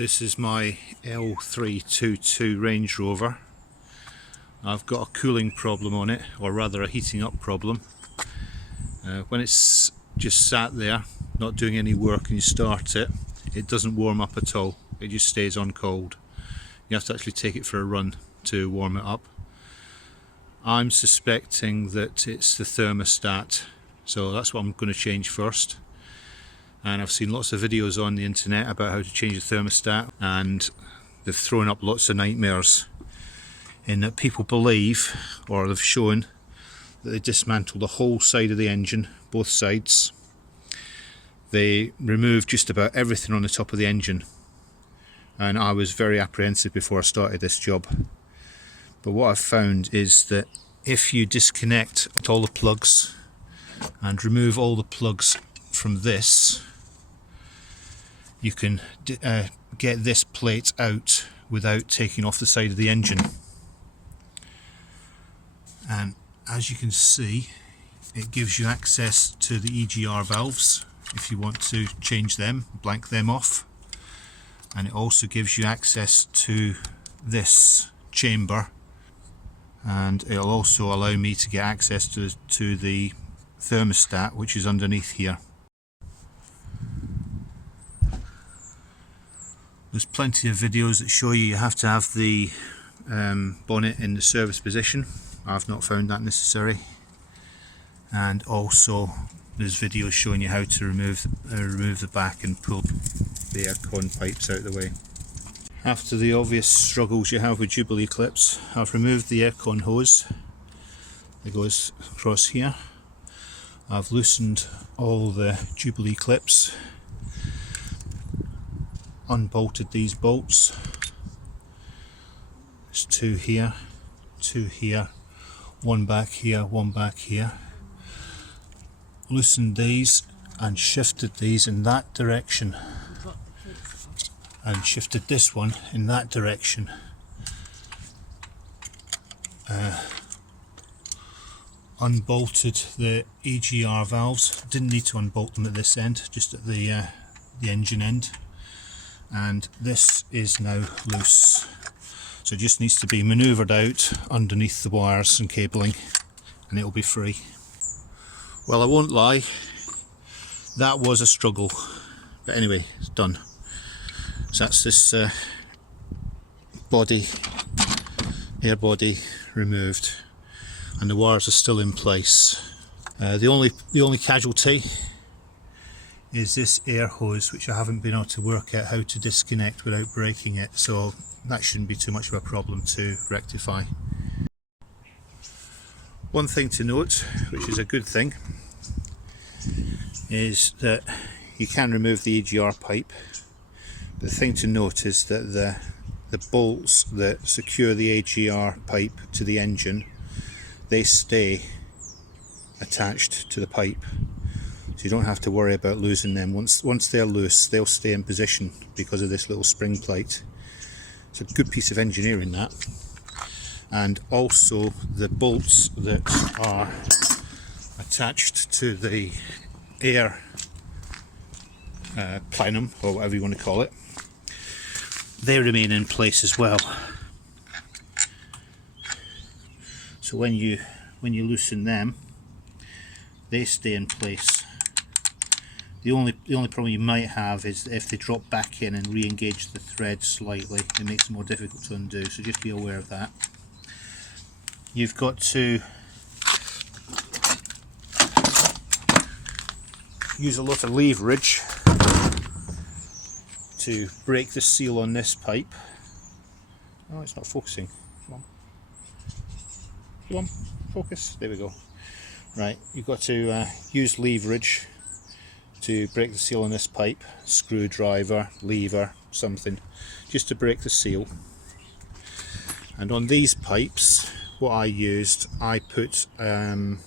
This is my L322 Range Rover. I've got a cooling problem on it, or rather a heating up problem. When it's just sat there not doing any work and you start it, it doesn't warm up at all. It just stays on cold. You have to actually take it for a run to warm it up. I'm suspecting that it's the thermostat, so that's what I'm going to change first. And I've seen lots of videos on the internet about how to change the thermostat, and they've thrown up lots of nightmares in that people believe, or they've shown, that they dismantle the whole side of the engine, both sides. They remove just about everything on the top of the engine, and I was very apprehensive before I started this job. But what I've found is that if you disconnect all the plugs and remove all the plugs from this, you can get this plate out without taking off the side of the engine. And as you can see, it gives you access to the EGR valves if you want to change them, blank them off. And it also gives you access to this chamber, and it'll also allow me to get access to the thermostat, which is underneath here. There's plenty of videos that show you have to have the bonnet in the service position. I've not found that necessary. And also there's videos showing you how to remove the back and pull the aircon pipes out of the way. After the obvious struggles you have with Jubilee clips, I've removed the aircon hose that goes across here. I've loosened all the Jubilee clips, unbolted these bolts. There's two here, one back here, one back here. Loosened these and shifted these in that direction, and shifted this one in that direction. Unbolted the EGR valves. Didn't need to unbolt them at this end, just at the engine end. And this is now loose, so it just needs to be manoeuvred out underneath the wires and cabling, and it'll be free. Well, I won't lie, that was a struggle, but anyway, it's done. So that's this air body removed, and the wires are still in place. The only casualty is this air hose, which I haven't been able to work out how to disconnect without breaking it, so that shouldn't be too much of a problem to rectify. One thing to note, which is a good thing, is that you can remove the EGR pipe. The thing to note is that the bolts that secure the EGR pipe to the engine, they stay attached to the pipe. So you don't have to worry about losing them. Once they're loose, they'll stay in position because of this little spring plate. It's a good piece of engineering, that. And also the bolts that are attached to the air plenum, or whatever you want to call it, they remain in place as well. So when you loosen them, they stay in place. The only problem you might have is if they drop back in and re-engage the thread slightly, it makes it more difficult to undo, so just be aware of that. You've got to use a lot of leverage to break the seal on this pipe. Oh, it's not focusing. Come on, focus. There we go. Right, you've got to use leverage to break the seal on this pipe. Screwdriver, lever, something, just to break the seal. And on these pipes, what I used, I put a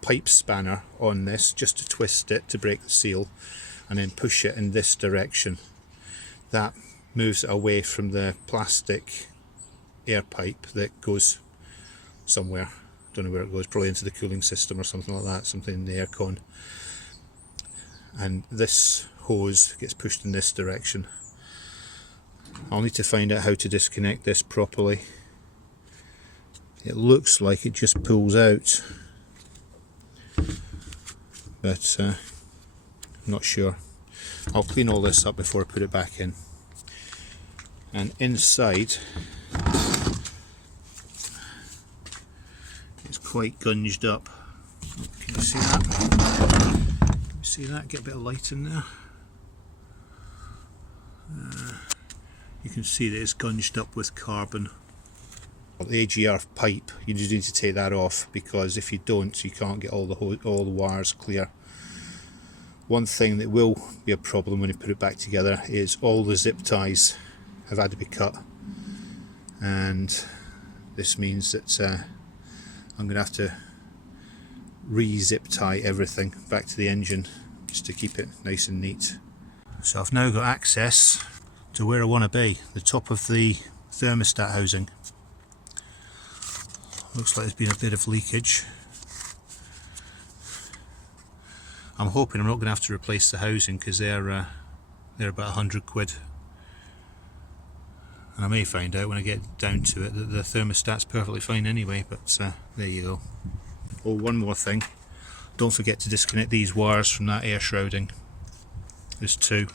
pipe spanner on this just to twist it to break the seal, and then push it in this direction. That moves it away from the plastic air pipe that goes somewhere. Don't know where it goes, probably into the cooling system or something like that, something in the aircon. And this hose gets pushed in this direction. I'll need to find out how to disconnect this properly. It looks like it just pulls out, but I'm not sure. I'll clean all this up before I put it back in. And inside, it's quite gunged up. Can you see that? Can you see that? Get a bit of light in there. You can see that it's gunged up with carbon. The AGR pipe, you just need to take that off, because if you don't, you can't get all the wires clear. One thing that will be a problem when you put it back together is all the zip ties have had to be cut, and this means that I'm going to have to re-zip tie everything back to the engine just to keep it nice and neat. So I've now got access to where I want to be, the top of the thermostat housing. Looks like there's been a bit of leakage. I'm hoping I'm not going to have to replace the housing, because they're about £100. And I may find out when I get down to it that the thermostat's perfectly fine anyway, but there you go. Oh, one more thing. Don't forget to disconnect these wires from that air shrouding. There's two.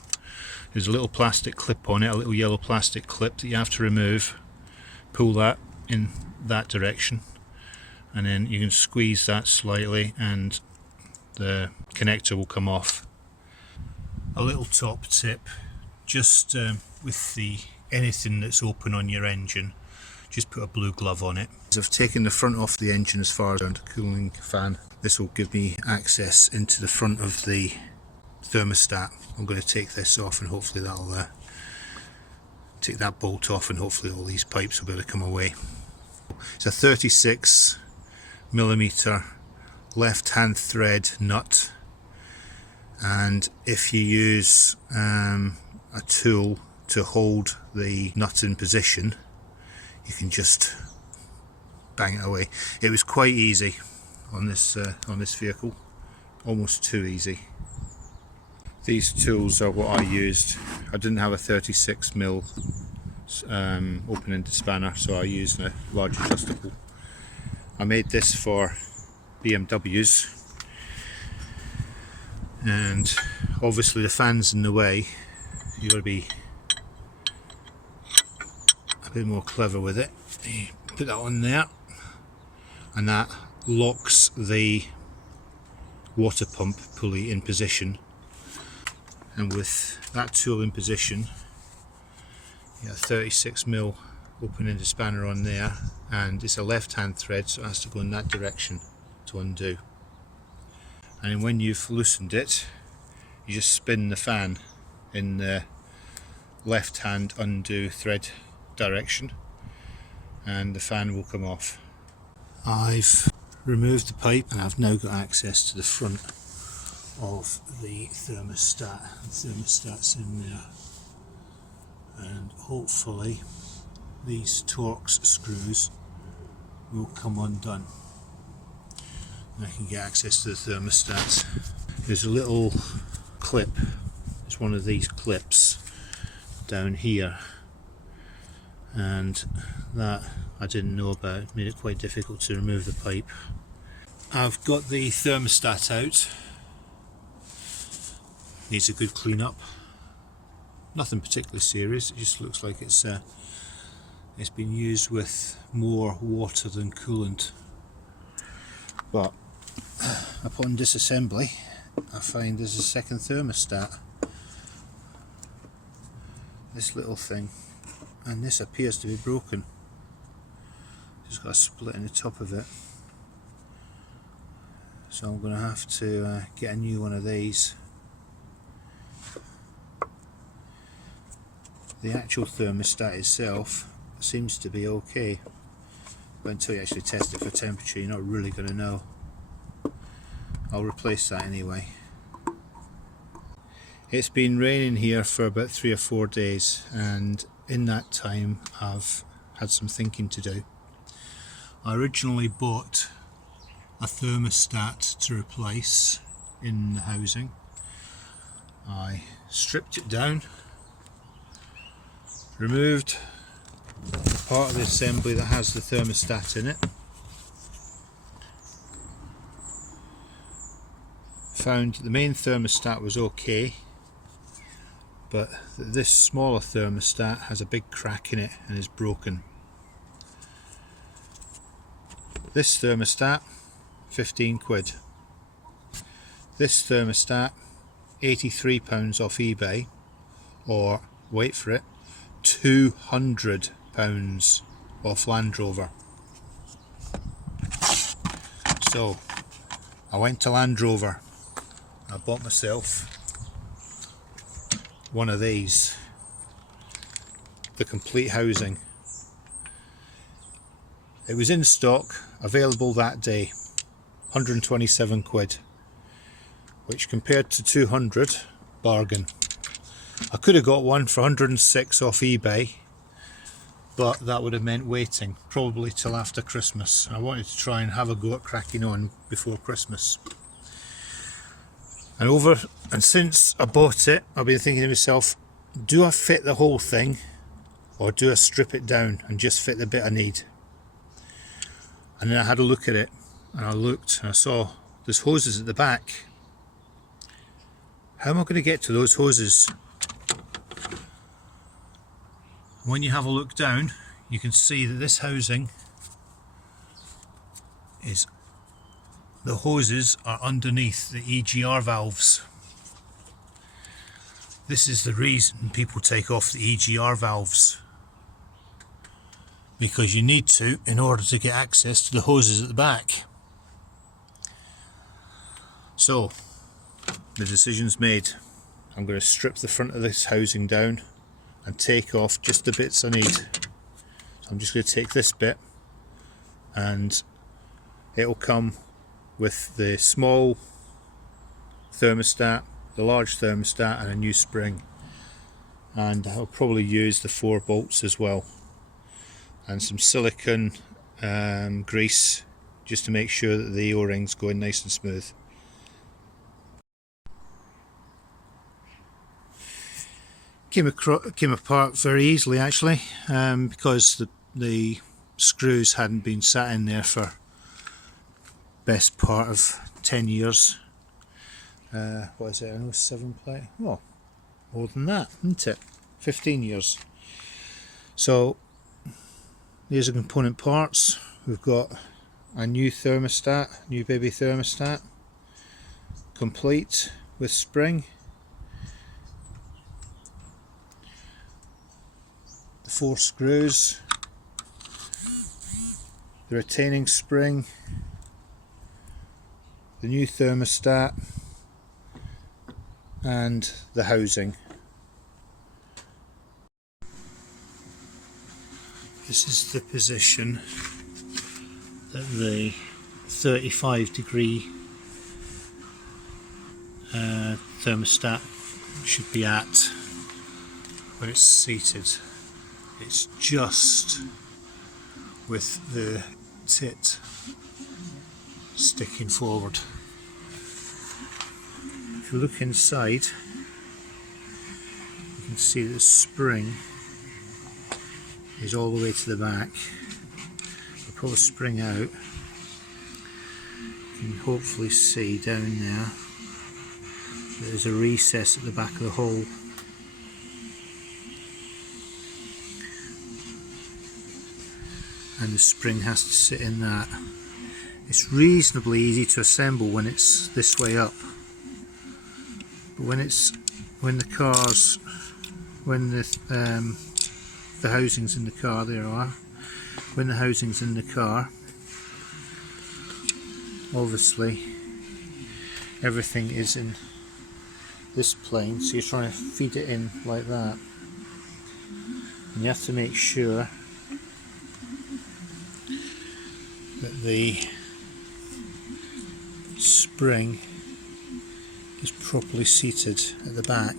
There's a little plastic clip on it, a little yellow plastic clip that you have to remove. Pull that in that direction, and then you can squeeze that slightly and the connector will come off. A little top tip, just with anything that's open on your engine, just put a blue glove on it. I've taken the front off the engine as far as the cooling fan. This will give me access into the front of the thermostat. I'm going to take this off, and hopefully that'll take that bolt off, and hopefully all these pipes will be able to come away. It's a 36mm left hand thread nut, and if you use a tool to hold the nut in position, you can just bang it away. It was quite easy on this vehicle, almost too easy. These tools are what I used. I didn't have a 36mm open-ended spanner, so I used a large adjustable. I made this for BMWs, and obviously the fan's in the way. You've got to be a bit more clever with it. You put that on there, and that locks the water pump pulley in position. And with that tool in position, you got a 36mm open-ended spanner on there, and it's a left-hand thread, so it has to go in that direction to undo. And then when you've loosened it, you just spin the fan in the left-hand undo thread direction, and the fan will come off. I've removed the pipe, and I've now got access to the front of the thermostat. The thermostat's in there, and hopefully these Torx screws will come undone and I can get access to the thermostat. There's a little clip, it's one of these clips down here, and that I didn't know about. It made it quite difficult to remove the pipe. I've got the thermostat out. Needs a good clean up. Nothing particularly serious, it just looks like it's been used with more water than coolant. But upon disassembly, I find there's a second thermostat. This little thing, and this appears to be broken. Just got a split in the top of it. So I'm going to have to get a new one of these. The actual thermostat itself seems to be okay, but until you actually test it for temperature, you're not really going to know. I'll replace that anyway. It's been raining here for about 3 or 4 days, and in that time I've had some thinking to do. I originally bought a thermostat to replace in the housing. I stripped it down Removed part of the assembly that has the thermostat in it. Found the main thermostat was okay, but this smaller thermostat has a big crack in it and is broken. This thermostat, 15 quid. This thermostat, £83 off eBay, or, wait for it, £200 off Land Rover. So I went to Land Rover. I bought myself one of these, the complete housing. It was in stock, available that day, 127 quid, which compared to 200, bargain. I could have got one for 106 off eBay, but that would have meant waiting, probably till after Christmas. I wanted to try and have a go at cracking on before Christmas. And since I bought it, I've been thinking to myself, do I fit the whole thing, or do I strip it down and just fit the bit I need? And then I had a look at it, and I looked and I saw there's hoses at the back. How am I going to get to those hoses? When you have a look down, you can see that this housing is, the hoses are underneath the EGR valves. This is the reason people take off the EGR valves, because you need to in order to get access to the hoses at the back. So the decision's made. I'm going to strip the front of this housing down and take off just the bits I need. So I'm just going to take this bit, and it'll come with the small thermostat, the large thermostat, and a new spring. And I'll probably use the 4 bolts as well, and some silicone grease just to make sure that the O-rings go in nice and smooth. Came apart very easily actually, because the screws hadn't been sat in there for best part of 10 years. What is it, an 07 plate? Oh, more than that, isn't it? 15 years. So these are component parts. We've got a new thermostat, new baby thermostat, complete with spring. The 4 screws, the retaining spring, the new thermostat, and the housing. This is the position that the 35-degree thermostat should be at when it's seated. It's just with the tit sticking forward. If you look inside, you can see the spring is all the way to the back. I'll pull the spring out. You can hopefully see down there there's a recess at the back of the hole. And the spring has to sit in that. It's reasonably easy to assemble when it's this way up, but when the housing's in the car, there are. When the housing's in the car, obviously everything is in this plane, so you're trying to feed it in like that, and you have to make sure that the spring is properly seated at the back.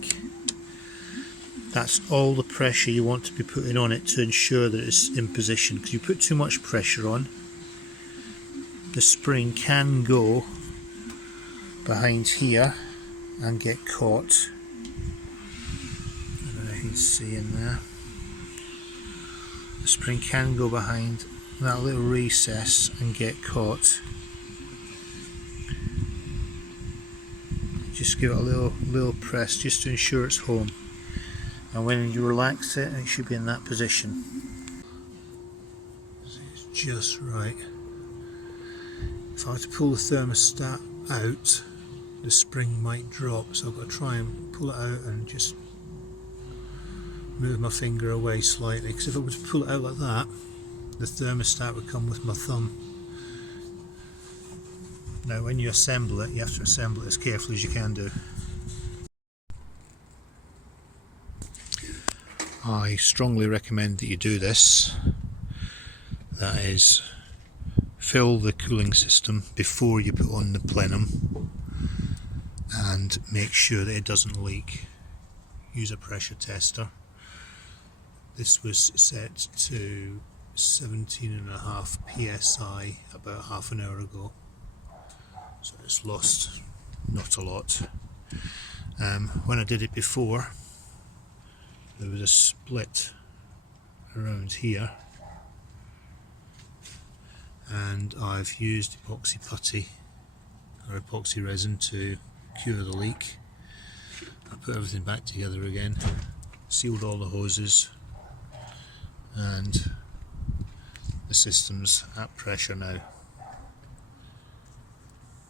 That's all the pressure you want to be putting on it to ensure that it's in position, because you put too much pressure on, the spring can go behind here and get caught. I don't know if you can see in there. The spring can go behind that little recess and get caught. Just give it a little press just to ensure it's home, and when you relax it, it should be in that position. So it's just right. If I were to pull the thermostat out, the spring might drop, so I've got to try and pull it out and just move my finger away slightly, because if I were to pull it out like that, the thermostat would come with my thumb. Now when you assemble it, you have to assemble it as carefully as you can do. I strongly recommend that you do this. That is, fill the cooling system before you put on the plenum and make sure that it doesn't leak. Use a pressure tester. This was set to 17.5 psi about half an hour ago, so it's lost not a lot. When I did it before, there was a split around here, and I've used epoxy putty or epoxy resin to cure the leak. I put everything back together again, sealed all the hoses, and the system's at pressure now.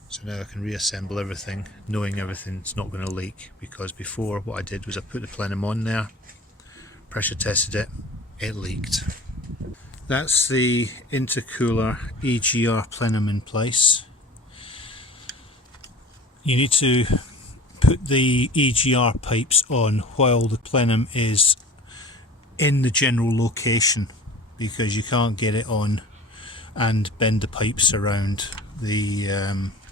So now I can reassemble everything, knowing everything's not going to leak, because before what I did was I put the plenum on there, pressure tested it, it leaked. That's the intercooler EGR plenum in place. You need to put the EGR pipes on while the plenum is in the general location, because you can't get it on and bend the pipes around the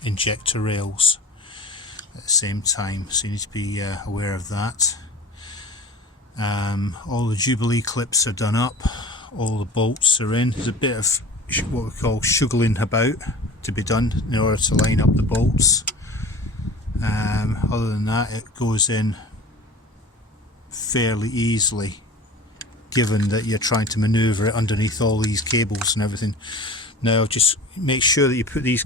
injector rails at the same time, so you need to be aware of that. All the Jubilee clips are done up, all the bolts are in. There's a bit of what we call shuggling about to be done in order to line up the bolts. Other than that, it goes in fairly easily, given that you're trying to maneuver it underneath all these cables and everything. Now just make sure that you put these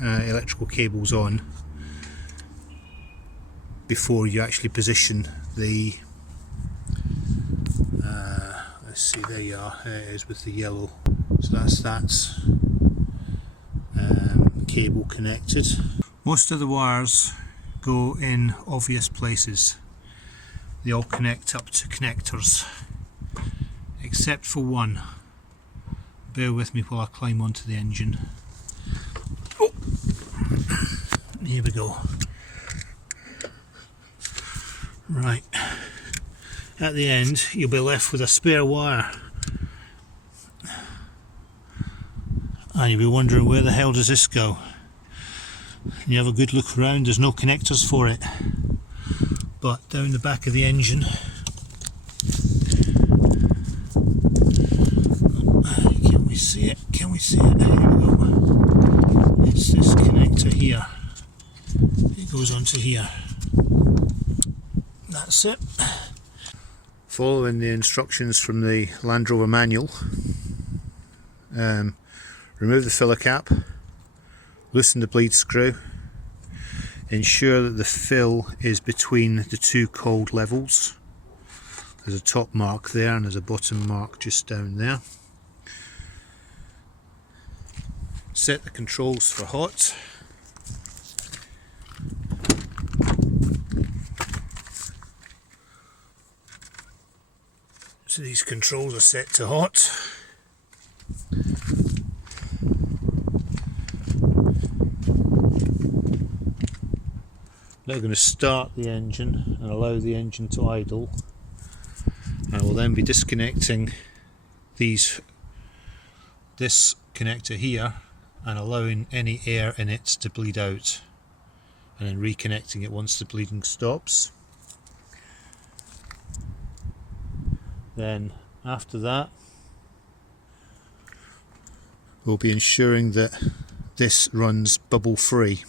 electrical cables on before you actually position the let's see, there you are, there it is with the yellow. So that's cable connected. Most of the wires go in obvious places. They all connect up to connectors, except for one. Bear with me while I climb onto the engine. Oh, here we go. Right, at the end you'll be left with a spare wire, and you'll be wondering, where the hell does this go? And you have a good look around, there's no connectors for it, but down the back of the engine, can we see it? Can we see it? Here we go. It's this connector here. It goes onto here. That's it. Following the instructions from the Land Rover manual, remove the filler cap, loosen the bleed screw, ensure that the fill is between the two cold levels. There's a top mark there and there's a bottom mark just down there. Set the controls for hot. So these controls are set to hot. Now I'm going to start the engine and allow the engine to idle. I will then be disconnecting this connector here and allowing any air in it to bleed out, and then reconnecting it once the bleeding stops. Then after that, we'll be ensuring that this runs bubble free,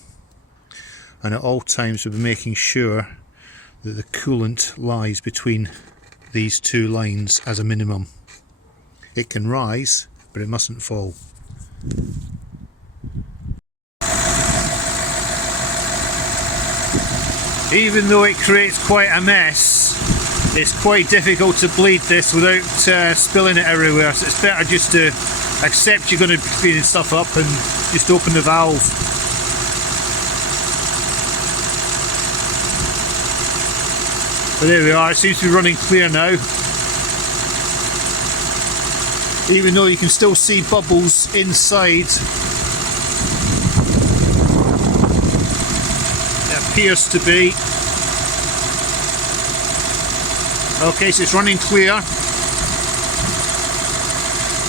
and at all times we'll be making sure that the coolant lies between these two lines as a minimum. It can rise, but it mustn't fall. Even though it creates quite a mess, it's quite difficult to bleed this without spilling it everywhere, so it's better just to accept you're going to be cleaning stuff up and just open the valve. But there we are, it seems to be running clear now. Even though you can still see bubbles inside. It appears to be. Okay, so it's running clear.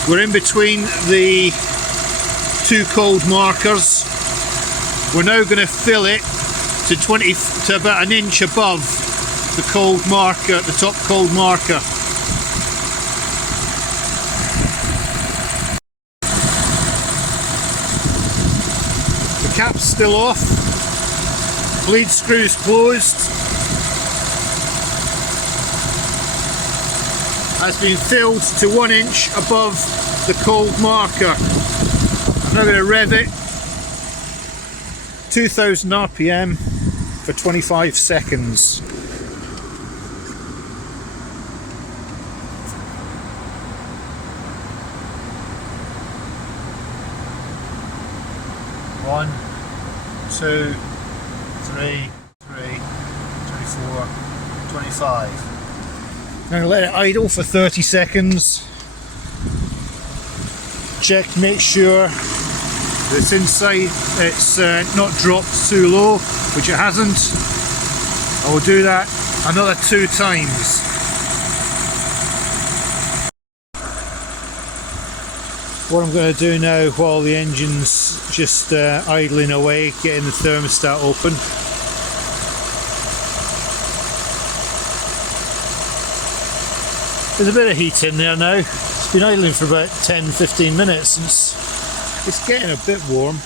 We're in between the two cold markers. We're now going to fill it to about an inch above the cold marker, the top cold marker. The cap's still off. Bleed screw's closed. Has been filled to 1 inch above the cold marker. I'm now going to rev it 2000 RPM for 25 seconds. One, 2, 3, 24, 25. I'm going to let it idle for 30 seconds. Check to make sure that it's inside, it's not dropped too low, which it hasn't. I will do that another 2 times. What I'm going to do now while the engine's just idling away, getting the thermostat open. There's a bit of heat in there now. It's been idling for about 10-15 minutes and it's getting a bit warm.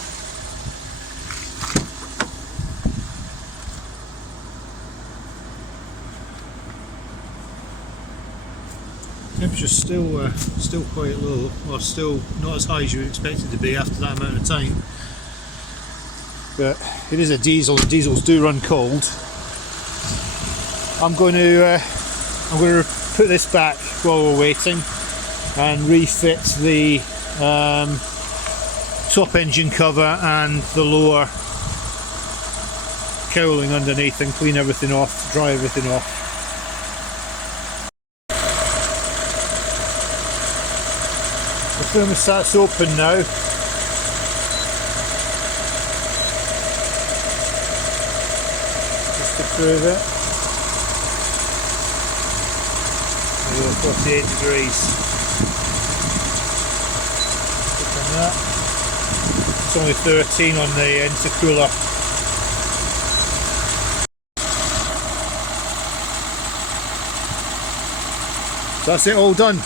Temperature's still quite low, or still not as high as you would expect it to be after that amount of time. But it is a diesel, and diesels do run cold. I'm going to put this back while we're waiting and refit the top engine cover and the lower cowling underneath and clean everything off, dry everything off. The thermostat's open now. Just to prove it. 48 degrees. Click on that. It's only 13 on the intercooler. So that's it, all done.